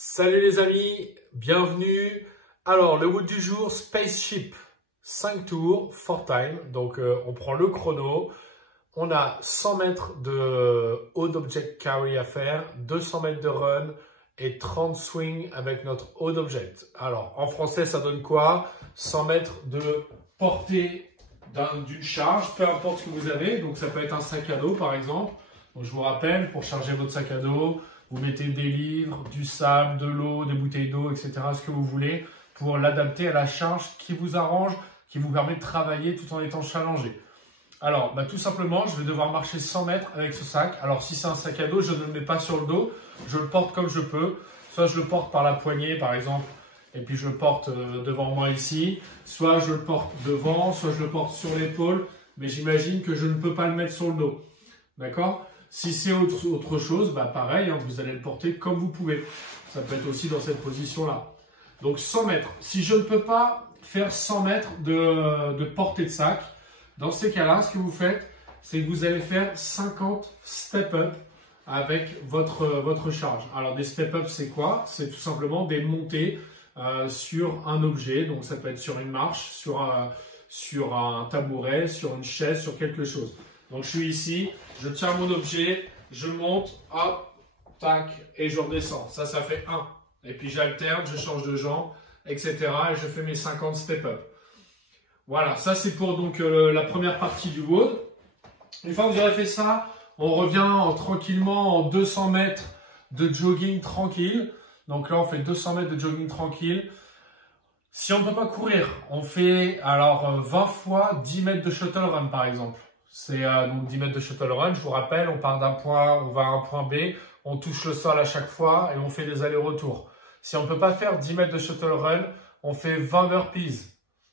Salut les amis, bienvenue. Alors le wood du jour, Spaceship, 5 tours, 4 time. Donc on prend le chrono. On a 100 mètres de haut d'object carry à faire, 200 mètres de run et 30 swing avec notre haut d'object. Alors en français ça donne quoi? 100 mètres de portée d'une charge, peu importe ce que vous avez. Donc ça peut être un sac à dos par exemple. Donc, je vous rappelle, pour charger votre sac à dos, vous mettez des livres, du sable, de l'eau, des bouteilles d'eau, etc. Ce que vous voulez pour l'adapter à la charge qui vous arrange, qui vous permet de travailler tout en étant challengé. Alors, tout simplement, je vais devoir marcher 100 mètres avec ce sac. Alors, si c'est un sac à dos, je ne le mets pas sur le dos. Je le porte comme je peux. Soit je le porte par la poignée, par exemple, et puis je le porte devant moi ici. Soit je le porte devant, soit je le porte sur l'épaule. Mais j'imagine que je ne peux pas le mettre sur le dos. D'accord ? Si c'est autre chose, pareil, vous allez le porter comme vous pouvez. Ça peut être aussi dans cette position-là. Donc 100 mètres. Si je ne peux pas faire 100 mètres de portée de sac, dans ces cas-là, ce que vous faites, c'est que vous allez faire 50 step-up avec votre charge. Alors des step-up, c'est quoi? C'est tout simplement des montées sur un objet. Donc ça peut être sur une marche, sur un tabouret, sur une chaise, sur quelque chose. Donc je suis ici, je tiens mon objet, je monte, hop, tac, et je redescends. Ça fait 1. Et puis j'alterne, je change de jambe, etc. Et je fais mes 50 step-up. Voilà, ça c'est pour donc la première partie du WOD. Une fois que vous aurez fait ça, on revient tranquillement en 200 mètres de jogging tranquille. Donc là, on fait 200 mètres de jogging tranquille. Si on ne peut pas courir, on fait alors 20 fois 10 mètres de shuttle run par exemple. C'est donc 10 mètres de shuttle run. Je vous rappelle, on part d'un point, on va à un point B, on touche le sol à chaque fois et on fait des allers-retours. Si on ne peut pas faire 10 mètres de shuttle run, on fait 20 burpees.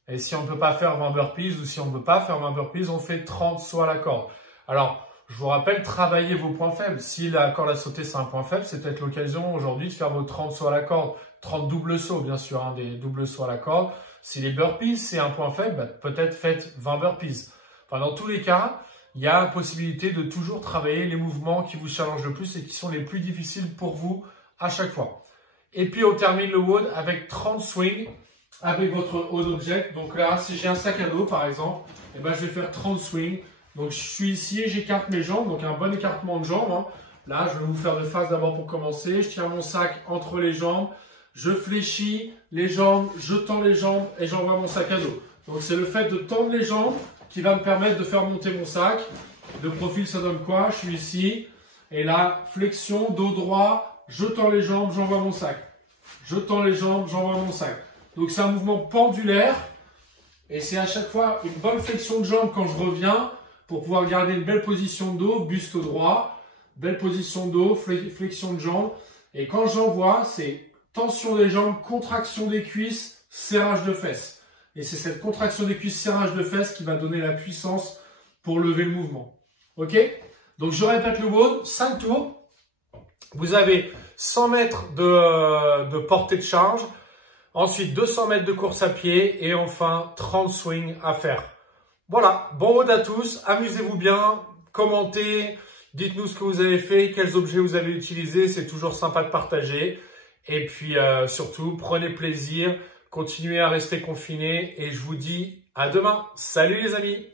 Et si on ne peut pas faire 20 burpees ou si on ne veut pas faire 20 burpees, on fait 30 sauts à la corde. Alors, je vous rappelle, travaillez vos points faibles. Si la corde à sauter, c'est un point faible, c'est peut-être l'occasion aujourd'hui de faire vos 30 sauts à la corde. 30 doubles sauts, bien sûr, des doubles sauts à la corde. Si les burpees, c'est un point faible, peut-être faites 20 burpees. Enfin, dans tous les cas, il y a la possibilité de toujours travailler les mouvements qui vous challengent le plus et qui sont les plus difficiles pour vous à chaque fois. Et puis, on termine le WOD avec 30 swings avec votre haut d'object. Donc là, si j'ai un sac à dos, par exemple, je vais faire 30 swings. Donc, je suis ici et j'écarte mes jambes. Donc, un bon écartement de jambes. Là, je vais vous faire de face d'abord pour commencer. Je tiens mon sac entre les jambes. Je fléchis les jambes, je tends les jambes et j'envoie mon sac à dos. Donc, c'est le fait de tendre les jambes qui va me permettre de faire monter mon sac. De profil, ça donne quoi? Je suis ici. Et là, flexion, dos droit, je tends les jambes, j'envoie mon sac. Je tends les jambes, j'envoie mon sac. Donc, c'est un mouvement pendulaire. Et c'est à chaque fois une bonne flexion de jambes quand je reviens pour pouvoir garder une belle position de dos, buste droit. Belle position de dos, flexion de jambes. Et quand j'envoie, c'est tension des jambes, contraction des cuisses, serrage de fesses. Et c'est cette contraction des cuisses, serrage de fesses qui va donner la puissance pour lever le mouvement. Ok? Donc, je répète le WOD, 5 tours. Vous avez 100 mètres de portée de charge. Ensuite, 200 mètres de course à pied. Et enfin, 30 swings à faire. Voilà. Bon WOD à tous. Amusez-vous bien. Commentez. Dites-nous ce que vous avez fait, quels objets vous avez utilisés. C'est toujours sympa de partager. Et puis, surtout, prenez plaisir. Continuez à rester confinés. Et je vous dis à demain. Salut les amis!